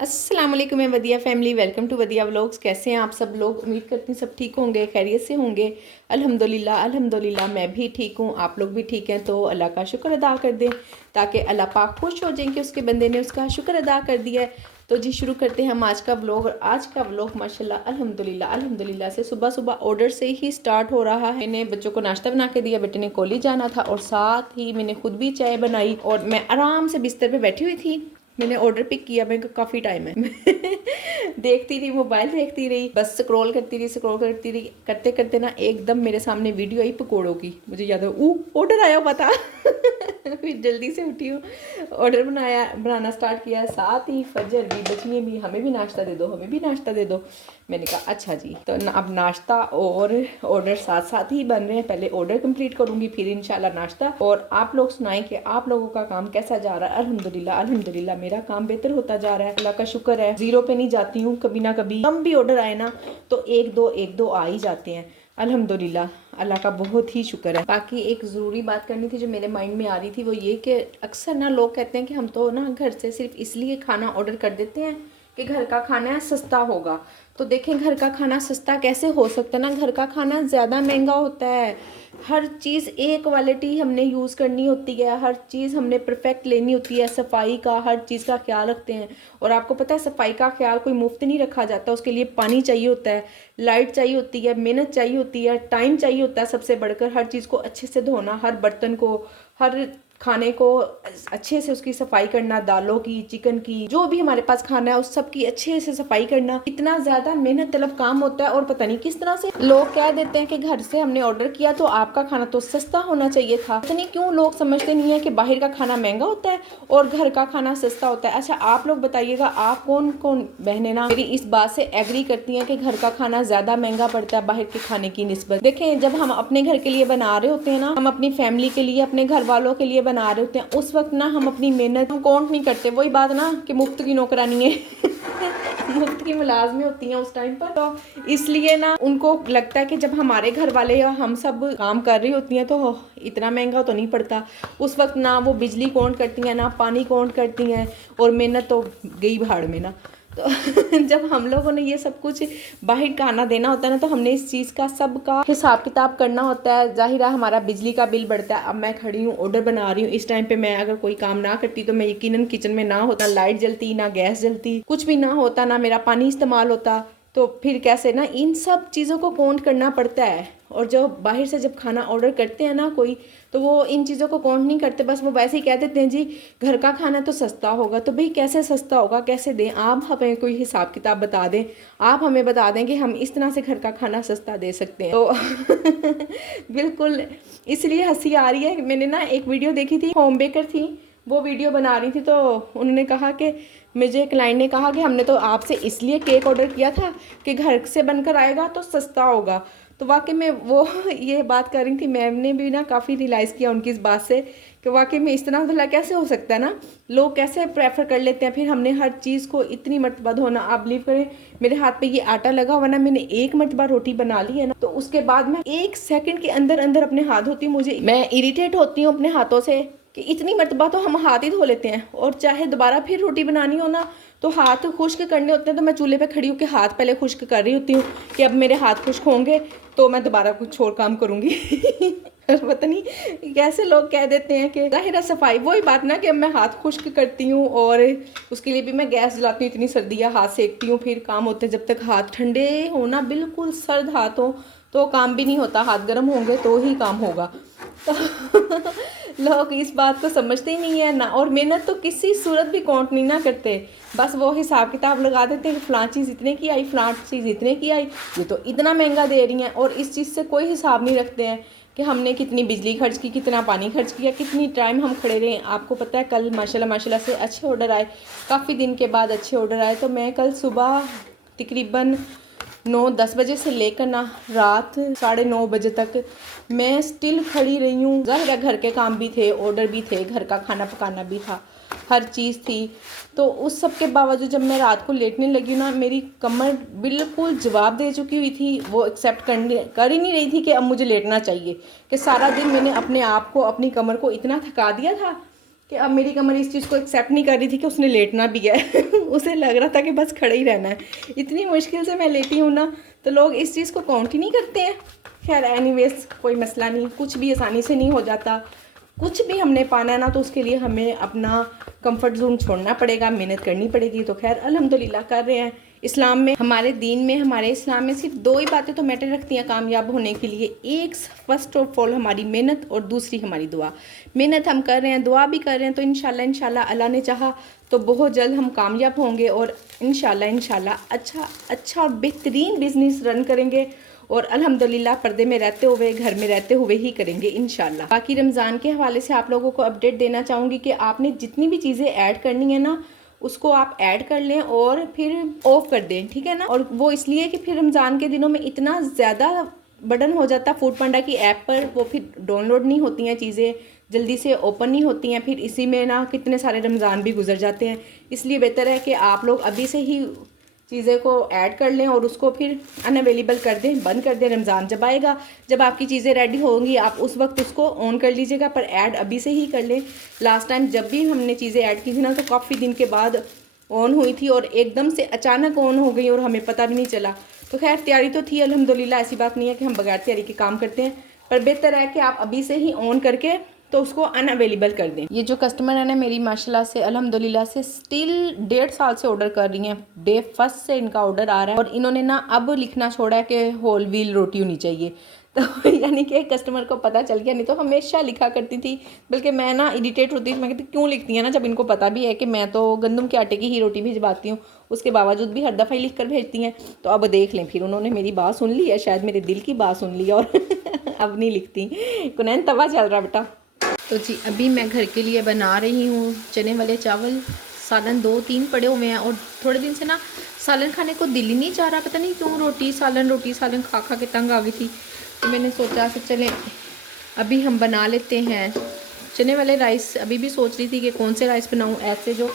अस्सलाम वालेकुम मैं वदिया फैमिली, वेलकम टू वदिया व्लॉग्स। कैसे हैं आप सब लोग? उम्मीद करती हूँ सब ठीक होंगे, खैरियत से होंगे। अल्हम्दुलिल्लाह अल्हम्दुलिल्लाह मैं भी ठीक हूँ, आप लोग भी ठीक हैं। तो अल्लाह का शुक्र अदा कर दें ताकि अल्लाह पाक खुश हो जाएं कि उसके बंदे ने उसका शुक्र अदा कर दिया है। तो जी शुरू करते हैं हम आज का व्लॉग। और आज का व्लॉग माशाल्लाह अल्हम्दुलिल्लाह अल्हम्दुलिल्लाह से सुबह सुबह ऑर्डर से ही स्टार्ट हो रहा है। मैंने बच्चों को नाश्ता बना के दिया, बेटे ने कॉलेज जाना था और साथ ही मैंने खुद भी चाय बनाई और मैं आराम से बिस्तर पे बैठी हुई थी। मैंने ऑर्डर पिक किया, मेरे को काफ़ी टाइम है देखती रही, मोबाइल देखती रही, बस स्क्रॉल करती रही। करते करते ना एकदम मेरे सामने वीडियो आई पकौड़ों की। मुझे याद है ऑर्डर आया हुआ था फिर जल्दी से उठी हूँ, ऑर्डर बनाना स्टार्ट किया। साथ ही फजर भी, बच्चियाँ भी, हमें भी नाश्ता दे दो, हमें भी नाश्ता दे दो। मैंने कहा अच्छा जी। तो अब नाश्ता और ऑर्डर साथ साथ ही बन रहे हैं। पहले ऑर्डर कंप्लीट करूँगी, फिर इंशाल्लाह नाश्ता। और आप लोग सुनाएं कि आप लोगों का काम कैसा जा रहा है। अल्हम्दुलिल्लाह अल्हम्दुलिल्लाह मेरा काम बेहतर होता जा रहा है, अल्लाह का शुक्र है। जीरो पे नहीं जाती हूँ, कभी ना कभी कम भी ऑर्डर आए ना तो एक दो आ ही जाते हैं। अल्हम्दुलिल्लाह अल्लाह का बहुत ही शुक्र है। बाकी एक ज़रूरी बात करनी थी जो मेरे माइंड में आ रही थी, वो ये कि अक्सर ना लोग कहते हैं कि हम तो ना घर से सिर्फ इसलिए खाना ऑर्डर कर देते हैं कि घर का खाना है सस्ता होगा। तो देखें घर का खाना सस्ता कैसे हो सकता है ना, घर का खाना ज़्यादा महंगा होता है। हर चीज़ एक क्वालिटी हमने यूज़ करनी होती है, हर चीज़ हमने परफेक्ट लेनी होती है, सफाई का हर चीज़ का ख्याल रखते हैं। और आपको पता है सफाई का ख्याल कोई मुफ्त नहीं रखा जाता, उसके लिए पानी चाहिए होता है, लाइट चाहिए होती है, मेहनत चाहिए होती है, टाइम चाहिए होता है। सबसे बढ़कर हर चीज़ को अच्छे से धोना, हर बर्तन को, हर खाने को अच्छे से उसकी सफाई करना, दालों की, चिकन की, जो भी हमारे पास खाना है उस सब की अच्छे से सफाई करना, इतना ज़्यादा मेहनत तलब काम होता है। और पता नहीं किस तरह से लोग कह देते हैं कि घर से हमने ऑर्डर किया तो आपका खाना तो सस्ता होना चाहिए था। पता नहीं क्यों लोग समझते नहीं है कि बाहर का खाना महंगा होता है और घर का खाना सस्ता होता है। अच्छा आप लोग बताइएगा, आप कौन कौन बहनें ना मेरी इस बात से एग्री करती हैं कि घर का खाना ज़्यादा महंगा पड़ता है बाहर के खाने की निस्बत? देखें जब हम अपने घर के लिए बना रहे होते हैं ना, हम अपनी फैमिली के लिए, अपने घर वालों के लिए बना रहे होते हैं, उस वक्त ना हम अपनी मेहनत हम काउंट नहीं करते। वही बात ना कि मुफ्त की नौकरानी है मुफ्त की मुलाजमी होती हैं उस टाइम पर। तो इसलिए ना उनको लगता है कि जब हमारे घर वाले या हम सब काम कर रही होती हैं तो इतना महंगा तो नहीं पड़ता। उस वक्त ना वो बिजली काउंट करती हैं, ना पानी काउंट करती हैं, और मेहनत तो गई भाड़ में ना। तो जब हम लोगों ने ये सब कुछ बाहर खाना देना होता है ना, तो हमने इस चीज़ का सबका हिसाब किताब करना होता है। जाहिर है हमारा बिजली का बिल बढ़ता है। अब मैं खड़ी हूँ, ऑर्डर बना रही हूँ, इस टाइम पे मैं अगर कोई काम ना करती तो मैं यकीनन किचन में ना होता, लाइट जलती, ना गैस जलती, कुछ भी ना होता, ना मेरा पानी इस्तेमाल होता। तो फिर कैसे ना इन सब चीज़ों को काउंट करना पड़ता है। और जो बाहर से जब खाना ऑर्डर करते हैं ना कोई, तो वो इन चीज़ों को काउंट नहीं करते, बस वो वैसे ही कह देते हैं जी घर का खाना तो सस्ता होगा। तो भाई कैसे सस्ता होगा, कैसे दें? आप हमें कोई हिसाब किताब बता दें, आप हमें बता दें कि हम इस तरह से घर का खाना सस्ता दे सकते हैं। तो बिल्कुल इसलिए हंसी आ रही है। मैंने ना एक वीडियो देखी थी, होम बेकर थी, वो वीडियो बना रही थी, तो उन्होंने कहा कि मुझे क्लाइंट ने कहा कि हमने तो आपसे इसलिए केक ऑर्डर किया था कि घर से बनकर आएगा तो सस्ता होगा। तो वाकई में वो ये बात कर रही थी, मैंने भी ना काफ़ी रियलाइज़ किया उनकी इस बात से कि वाकई में इस तरह भला कैसे हो सकता है ना, लोग कैसे प्रेफर कर लेते हैं। फिर हमने हर चीज़ को इतनी मरतबा धोना। आप बिलीव करें मेरे हाथ पे ये आटा लगा हुआ ना, मैंने एक मरतबा रोटी बना ली है ना, तो उसके बाद मैं 1 सेकंड के अंदर अंदर अपने हाथ धोती हूँ। मैं इरिटेट होती हूँ अपने हाथों से कि इतनी मरतबा तो हम हाथ ही धो लेते हैं, और चाहे दोबारा फिर रोटी बनानी हो ना तो हाथ खुश्क करने होते हैं, तो मैं चूल्हे पे खड़ी होकर हाथ पहले खुश्क कर रही होती हूँ कि अब मेरे हाथ खुश्क होंगे तो मैं दोबारा कुछ और काम करूँगी पता नहीं कैसे लोग कह देते हैं कि जाहिर है सफाई, वही बात ना कि अब मैं हाथ खुश्क करती हूँ और उसके लिए भी मैं गैस जलाती हूँ, इतनी सर्दी है, हाथ सेकती हूँ, फिर काम होते हैं। जब तक हाथ ठंडे होना, बिल्कुल सर्द हाथ हो तो काम भी नहीं होता, हाथ गर्म होंगे तो ही काम होगा। तो लोग इस बात को समझते ही नहीं है ना, और मेहनत तो किसी सूरत भी काउंट नहीं ना करते, बस वो हिसाब किताब लगा देते हैं कि फ़लाँ चीज़ इतने की आई, फ़लाँ चीज़ इतने की आई, ये तो इतना महंगा दे रही हैं। और इस चीज़ से कोई हिसाब नहीं रखते हैं कि हमने कितनी बिजली खर्च की, कितना पानी खर्च किया, कितनी टाइम हम खड़े रहे। आपको पता है कल माशाल्लाह से अच्छे ऑर्डर आए, काफ़ी दिन के बाद अच्छे ऑर्डर आए। तो मैं कल सुबह तकरीबन 9-10 बजे से लेकर ना रात 9:30 बजे तक मैं स्टिल खड़ी रही हूँ। ज़ाहिर है घर के काम भी थे, ऑर्डर भी थे, घर का खाना पकाना भी था, हर चीज़ थी। तो उस सब के बावजूद जब मैं रात को लेटने लगी ना, मेरी कमर बिल्कुल जवाब दे चुकी हुई थी, वो एक्सेप्ट कर ही नहीं रही थी कि अब मुझे लेटना चाहिए। कि सारा दिन मैंने अपने आप को, अपनी कमर को इतना थका दिया था कि अब मेरी कमर इस चीज़ को एक्सेप्ट नहीं कर रही थी कि उसने लेटना भी है उसे लग रहा था कि बस खड़े ही रहना है। इतनी मुश्किल से मैं लेटी हूँ ना, तो लोग इस चीज़ को काउंट ही नहीं करते हैं। खैर एनीवेज कोई मसला नहीं, कुछ भी आसानी से नहीं हो जाता। कुछ भी हमने पाना है ना, तो उसके लिए हमें अपना कंफर्ट जोन छोड़ना पड़ेगा, मेहनत करनी पड़ेगी। तो खैर अल्हम्दुलिल्लाह कर रहे हैं। इस्लाम में, हमारे दीन में, हमारे इस्लाम में सिर्फ दो ही बातें तो मैटर रखती हैं कामयाब होने के लिए। एक फर्स्ट ऑफ ऑल हमारी मेहनत और दूसरी हमारी दुआ। मेहनत हम कर रहे हैं, दुआ भी कर रहे हैं, तो इंशाल्लाह अल्लाह ने चाहा तो बहुत जल्द हम कामयाब होंगे और इंशाल्लाह अच्छा और बेहतरीन बिजनेस रन करेंगे और अल्हम्दुलिल्लाह पर्दे में रहते हुए, घर में रहते हुए ही करेंगे इंशाल्लाह। बाकी रमज़ान के हवाले से आप लोगों को अपडेट देना चाहूँगी कि आपने जितनी भी चीज़ें ऐड करनी है ना, उसको आप ऐड कर लें और फिर ऑफ कर दें, ठीक है ना। और वो इसलिए कि फिर रमज़ान के दिनों में इतना ज़्यादा बर्डन हो जाता फूड पांडा की ऐप पर, वो फिर डाउनलोड नहीं होती हैं चीज़ें, जल्दी से ओपन नहीं होती हैं, फिर इसी में ना कितने सारे रमज़ान भी गुजर जाते हैं। इसलिए बेहतर है कि आप लोग अभी से ही चीज़ें को ऐड कर लें और उसको फिर अनअवेलेबल कर दें, बंद कर दें। रमज़ान जब आएगा, जब आपकी चीज़ें रेडी होंगी, आप उस वक्त उसको ऑन कर लीजिएगा, पर ऐड अभी से ही कर लें। लास्ट टाइम जब भी हमने चीज़ें ऐड की थी ना, तो काफ़ी दिन के बाद ऑन हुई थी और एकदम से अचानक ऑन हो गई और हमें पता भी नहीं चला। तो खैर तैयारी तो थी अल्हम्दुलिल्लाह, ऐसी बात नहीं है कि हम बगैर तैयारी के काम करते हैं, पर बेहतर है कि आप अभी से ही ऑन करके तो उसको अनअवेलेबल कर दें। ये जो कस्टमर है ना मेरी, माशाल्लाह से अल्हम्दुलिल्लाह से स्टिल 1.5 साल से ऑर्डर कर रही हैं। डे फर्स्ट से इनका ऑर्डर आ रहा है और इन्होंने ना अब लिखना छोड़ा है कि होल व्हील रोटी होनी चाहिए। तो यानी कि कस्टमर को पता चल गया, नहीं तो हमेशा लिखा करती थी। बल्कि मैं ना इरिटेट होती थी, मैं कहती क्यों लिखती है ना, जब इनको पता भी है कि मैं तो गंदम के आटे की ही रोटी भिजवाती हूँ, उसके बावजूद भी हर दफ़ा ही लिख कर भेजती हैं। तो अब देख लें, फिर उन्होंने मेरी बात सुन ली है, शायद मेरे दिल की बात सुन ली है और अब नहीं लिखती। कुनैन तवा चल रहा बेटा। तो जी अभी मैं घर के लिए बना रही हूँ चने वाले चावल। सालन 2-3 पड़े हुए हैं और थोड़े दिन से ना सालन खाने को दिल ही नहीं चाह रहा, पता नहीं क्यों। रोटी सालन खा खा के तंग आ गई थी। तो मैंने सोचा कि चलें अभी हम बना लेते हैं चने वाले राइस। अभी भी सोच रही थी कि कौन से राइस बनाऊँ ऐसे जो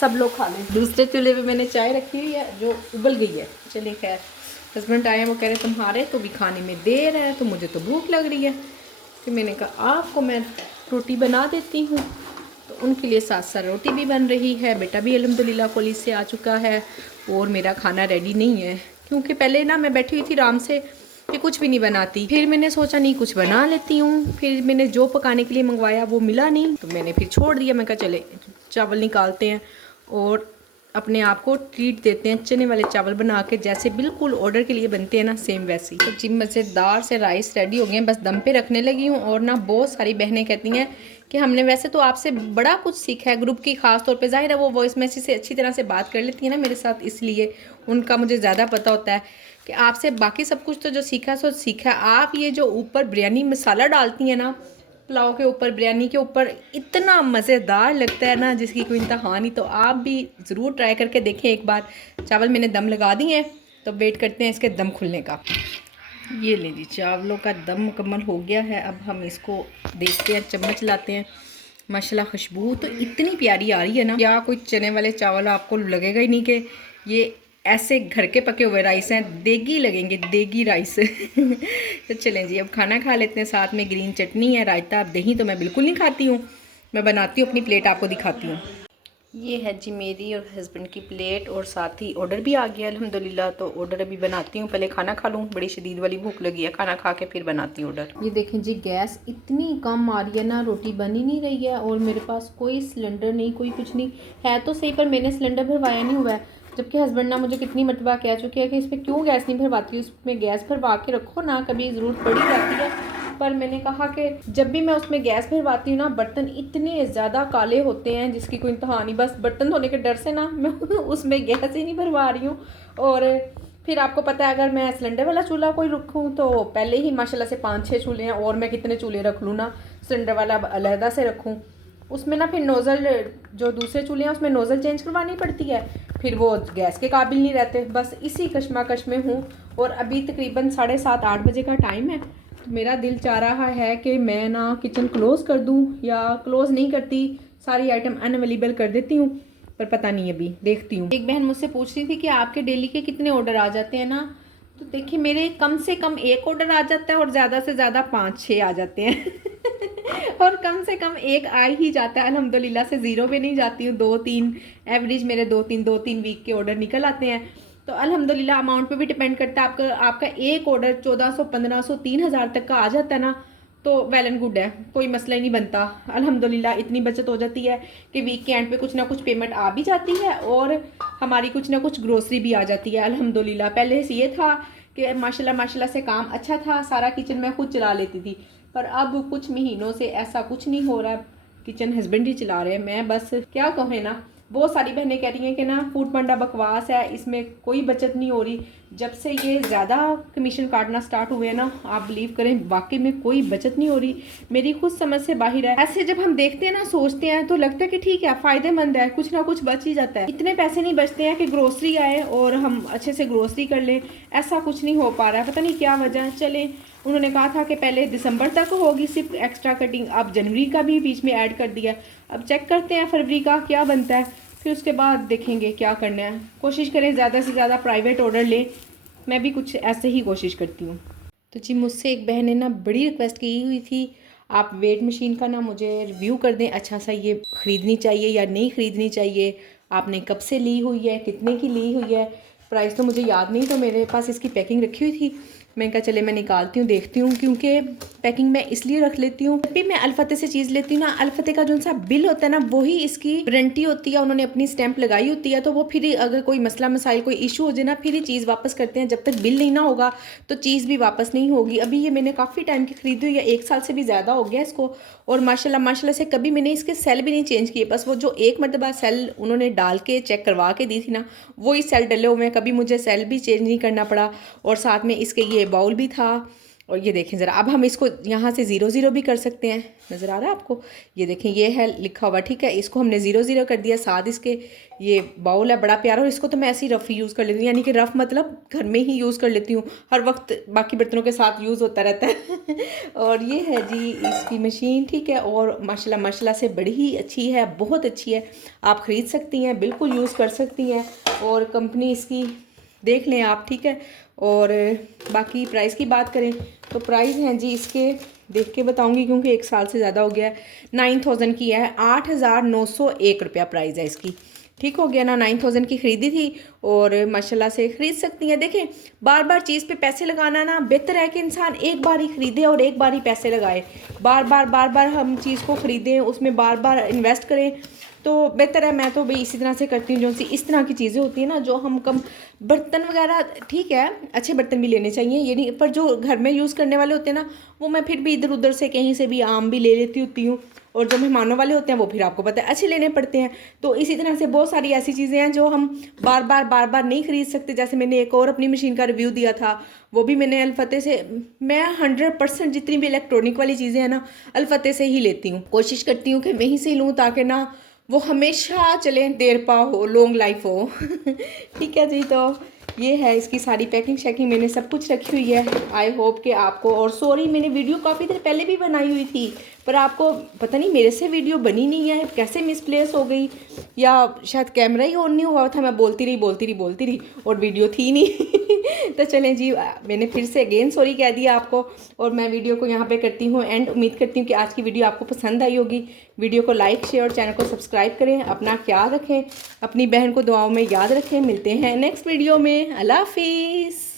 सब लोग खा लें। दूसरे चूल्हे पे मैंने चाय रखी हुई है जो उबल गई है। चलिए खैर, हस्बैंड आए हैं, वो कह रहे तुम्हारे तो भी खाने में देर है, तो मुझे तो भूख लग रही है। फिर मैंने कहा आपको मैं रोटी बना देती हूँ। तो उनके लिए साथ साथ रोटी भी बन रही है। बेटा भी अल्हम्दुलिल्लाह कॉलेज से आ चुका है और मेरा खाना रेडी नहीं है, क्योंकि पहले ना मैं बैठी हुई थी आराम से कि कुछ भी नहीं बनाती। फिर मैंने सोचा नहीं कुछ बना लेती हूँ। फिर मैंने जो पकाने के लिए मंगवाया वो मिला नहीं, तो मैंने फिर छोड़ दिया। मैं कहा चले चावल निकालते हैं और अपने आप को ट्रीट देते हैं। चने वाले चावल बना के जैसे बिल्कुल ऑर्डर के लिए बनते हैं ना, सेम वैसे ही। तो जी मज़ेदार से राइस रेडी हो गए हैं, बस दम पे रखने लगी हूँ। और ना बहुत सारी बहनें कहती हैं कि हमने वैसे तो आपसे बड़ा कुछ सीखा है ग्रुप की, खास तौर पे ज़ाहिर है वो वॉइस मैसेज से अच्छी तरह से बात कर लेती है ना मेरे साथ, इसलिए उनका मुझे ज़्यादा पता होता है कि आपसे बाकी सब कुछ तो जो सीखा सो सीखा। आप ये जो ऊपर बिरयानी मसाला डालती हैं ना, पुलाव के ऊपर, बिरयानी के ऊपर, इतना मज़ेदार लगता है ना जिसकी कोई इंतहा नहीं। तो आप भी ज़रूर ट्राई करके देखें एक बार। चावल मैंने दम लगा दिए हैं, तो वेट करते हैं इसके दम खुलने का। ये ले जी चावलों का दम मुकम्मल हो गया है। अब हम इसको देखते हैं, चम्मच लाते हैं। माशाल्लाह खुशबू तो इतनी प्यारी आ रही है ना, क्या कोई चने वाले चावल आपको लगेगा ही नहीं कि ये ऐसे घर के पके हुए राइस हैं, देगी लगेंगे, देगी राइस। तो चलें जी अब खाना खा लेते हैं। साथ में ग्रीन चटनी है, रायता। दही तो मैं बिल्कुल नहीं खाती हूँ, मैं बनाती हूँ अपनी प्लेट आपको दिखाती हूँ। ये है जी मेरी और हस्बैंड की प्लेट, और साथ ही ऑर्डर भी आ गया अल्हम्दुलिल्लाह। तो ऑर्डर अभी बनाती हूँ, पहले खाना खा लूँ, बड़ी शदीद वाली भूख लगी है। खाना खा के फिर बनाती हूँ ऑर्डर। ये देखें जी गैस इतनी कम आ रही है ना, रोटी बन ही नहीं रही है। और मेरे पास कोई सिलेंडर नहीं, कोई कुछ नहीं है तो सही, पर मैंने सिलेंडर भरवाया नहीं हुआ है। जबकि हस्बैंड ना मुझे कितनी मरतबा कह चुके हैं कि इस पर क्यों गैस नहीं भरवाती, उसमें गैस भरवा के रखो ना, कभी ज़रूरत पड़ी जाती है। पर मैंने कहा कि जब भी मैं उसमें गैस भरवाती हूँ ना, बर्तन इतने ज़्यादा काले होते हैं जिसकी कोई इंतहा नहीं। बस बर्तन धोने के डर से ना मैं उसमें गैस ही नहीं भरवा रही हूँ। और फिर आपको पता है अगर मैं सिलेंडर वाला चूल्हा कोई रखूँ तो पहले ही माशाल्लाह से 5-6 चूल्हे हैं, और मैं कितने चूल्हे रख लूँ ना, सिलेंडर वाला अलहदा से रखूँ। उसमें ना फिर नोज़ल, जो दूसरे चूल्हे हैं उसमें नोज़ल चेंज करवानी पड़ती है, फिर वो गैस के काबिल नहीं रहते। बस इसी कशमकश में हूँ। और अभी तकरीबन 7:30-8 बजे का टाइम है। तो मेरा दिल चाह रहा है कि मैं ना किचन क्लोज़ कर दूँ, या क्लोज़ नहीं करती, सारी आइटम अनअवेलेबल कर देती हूँ, पर पता नहीं, अभी देखती हूँ। एक बहन मुझसे पूछ रही थी कि आपके डेली के कितने ऑर्डर आ जाते हैं ना, तो देखिए मेरे कम से कम एक ऑर्डर आ जाता है और ज़्यादा से ज़्यादा 5-6 आ जाते हैं। और कम से कम एक आ ही जाता है अल्हम्दुलिल्लाह से, ज़ीरो पे नहीं जाती हूँ। 2-3 एवरेज मेरे 2-3 वीक के ऑर्डर निकल आते हैं। तो अल्हम्दुलिल्लाह अमाउंट पे भी डिपेंड करता है। आपका एक ऑर्डर 1400, 1500, 3000 तक का आ जाता है ना, तो वेल एंड गुड है, कोई मसला ही नहीं बनता। अल्हम्दुलिल्लाह इतनी बचत हो जाती है कि वीक के एंड पे कुछ ना कुछ पेमेंट आ भी जाती है और हमारी कुछ ना कुछ ग्रोसरी भी आ जाती है अल्हम्दुलिल्लाह। पहले से ये था कि माशाल्लाह से काम अच्छा था, सारा किचन मैं खुद चला लेती थी, पर अब कुछ महीनों से ऐसा कुछ नहीं हो रहा। किचन हस्बैंड ही चला रहे हैं, मैं बस क्या कहें ना। बहुत सारी बहनें कह रही हैं कि ना फूड पांडा बकवास है, इसमें कोई बचत नहीं हो रही। जब से ये ज़्यादा कमीशन काटना स्टार्ट हुए हैं ना, आप बिलीव करें वाकई में कोई बचत नहीं हो रही, मेरी खुद समझ से बाहर है। ऐसे जब हम देखते हैं ना, सोचते हैं, तो लगता है कि ठीक है फ़ायदेमंद है, कुछ ना कुछ बच ही जाता है। इतने पैसे नहीं बचते हैं कि ग्रोसरी आए और हम अच्छे से ग्रोसरी कर लें, ऐसा कुछ नहीं हो पा रहा है, पता नहीं क्या वजह है। चलें, उन्होंने कहा था कि पहले दिसंबर तक होगी सिर्फ एक्स्ट्रा कटिंग, अब जनवरी का भी बीच में ऐड कर दिया। अब चेक करते हैं फरवरी का क्या बनता है, फिर उसके बाद देखेंगे क्या करना है। कोशिश करें ज़्यादा से ज़्यादा प्राइवेट ऑर्डर लें, मैं भी कुछ ऐसे ही कोशिश करती हूँ। तो जी मुझसे एक बहन ने ना बड़ी रिक्वेस्ट की हुई थी, आप वेट मशीन का ना मुझे रिव्यू कर दें, अच्छा सा, ये ख़रीदनी चाहिए या नहीं ख़रीदनी चाहिए, आपने कब से ली हुई है, कितने की ली हुई है, प्राइस तो मुझे याद नहीं, तो मेरे पास इसकी पैकिंग रखी हुई थी। मैं कहा चले मैं निकालती हूँ, देखती हूँ, क्योंकि पैकिंग मैं इसलिए रख लेती हूँ, जब भी मैं अल्फते से चीज़ लेती हूँ ना, अल्फते का जो सा बिल होता है ना, वही इसकी वारंटी होती है, उन्होंने अपनी स्टैंप लगाई होती है। तो वो फिर अगर कोई मसला मसाइल कोई इशू हो जाए ना, फिर ही चीज़ वापस करते हैं, जब तक बिल नहीं ना होगा तो चीज़ भी वापस नहीं होगी। अभी ये मैंने काफ़ी टाइम की खरीदी हुई है, 1 साल से भी ज़्यादा हो गया इसको, और माशाल्लाह से कभी मैंने इसके सेल भी नहीं चेंज किए। बस वो जो एक मरतबा सेल उन्होंने डाल के चेक करवा के दी थी ना, वही सेल डले हुए हैं, कभी मुझे सेल भी चेंज नहीं करना पड़ा। और साथ में इसके ये बाउल भी था, और ये देखें ज़रा, अब हम इसको यहाँ से 0-0 भी कर सकते हैं, नज़र आ रहा है आपको, ये देखें ये है लिखा हुआ, ठीक है, इसको हमने 0-0 कर दिया। साथ इसके ये बाउल है बड़ा प्यारा, और इसको तो मैं ऐसे ही रफ़ यूज़ कर लेती हूँ, यानी कि रफ़ मतलब घर में ही यूज़ कर लेती हूँ, हर वक्त बाकी बर्तनों के साथ यूज़ होता रहता है। और ये है जी इसकी मशीन, ठीक है, और माशाल्लाह से बड़ी ही अच्छी है, बहुत अच्छी है, आप ख़रीद सकती हैं, बिल्कुल यूज़ कर सकती हैं, और कंपनी इसकी देख लें आप, ठीक है। और बाकी प्राइस की बात करें तो प्राइस हैं जी इसके, देख के बताऊंगी क्योंकि 1 साल से ज़्यादा हो गया है। 9000 की है, 8901 रुपया प्राइस है इसकी, ठीक हो गया ना। 9000 की ख़रीदी थी, और माशाल्लाह से ख़रीद सकती हैं। देखें, बार बार चीज़ पे पैसे लगाना ना, बेहतर है कि इंसान एक बार ही ख़रीदे और एक बार ही पैसे लगाए। बार बार हम चीज़ को ख़रीदें, उसमें बार बार इन्वेस्ट करें, तो बेहतर है। मैं तो भाई इसी तरह से करती हूँ, जो सी इस तरह की चीज़ें होती हैं ना, जो हम कम बर्तन वगैरह, ठीक है, अच्छे बर्तन भी लेने चाहिए, ये नहीं, पर जो घर में यूज़ करने वाले होते हैं ना, वो मैं फिर भी इधर उधर से कहीं से भी आम भी ले लेती होती हूँ, और जो मेहमानों वाले होते हैं वो फिर आपको पता है अच्छे लेने पड़ते हैं। तो इसी तरह से बहुत सारी ऐसी चीज़ें हैं जो हम बार बार नहीं ख़रीद सकते। जैसे मैंने एक और अपनी मशीन का रिव्यू दिया था, वो भी मैंने अल्फते से, मैं 100% जितनी भी इलेक्ट्रॉनिक वाली चीज़ें हैं ना, अल्फते से ही लेती हूँ, कोशिश करती हूँ कि मैं ही से लूँ, ताकि ना वो हमेशा चले, देर पा हो, लॉन्ग लाइफ हो। ठीक है जी, तो ये है इसकी सारी पैकिंग शैकिंग, मैंने सब कुछ रखी हुई है। आई होप कि आपको, और सॉरी मैंने वीडियो काफ़ी देर पहले भी बनाई हुई थी, पर आपको पता नहीं मेरे से वीडियो बनी नहीं है, कैसे मिसप्लेस हो गई, या शायद कैमरा ही ऑन नहीं हुआ था, मैं बोलती रही और वीडियो थी नहीं। तो चलें जी, मैंने फिर से अगेन सॉरी कह दिया आपको, और मैं वीडियो को यहाँ पे करती हूँ एंड। उम्मीद करती हूँ कि आज की वीडियो आपको पसंद आई होगी। वीडियो को लाइक शेयर और चैनल को सब्सक्राइब करें। अपना ख्याल रखें, अपनी बहन को दुआओं में याद रखें। मिलते हैं नेक्स्ट वीडियो में। अल्लाह हाफिज़।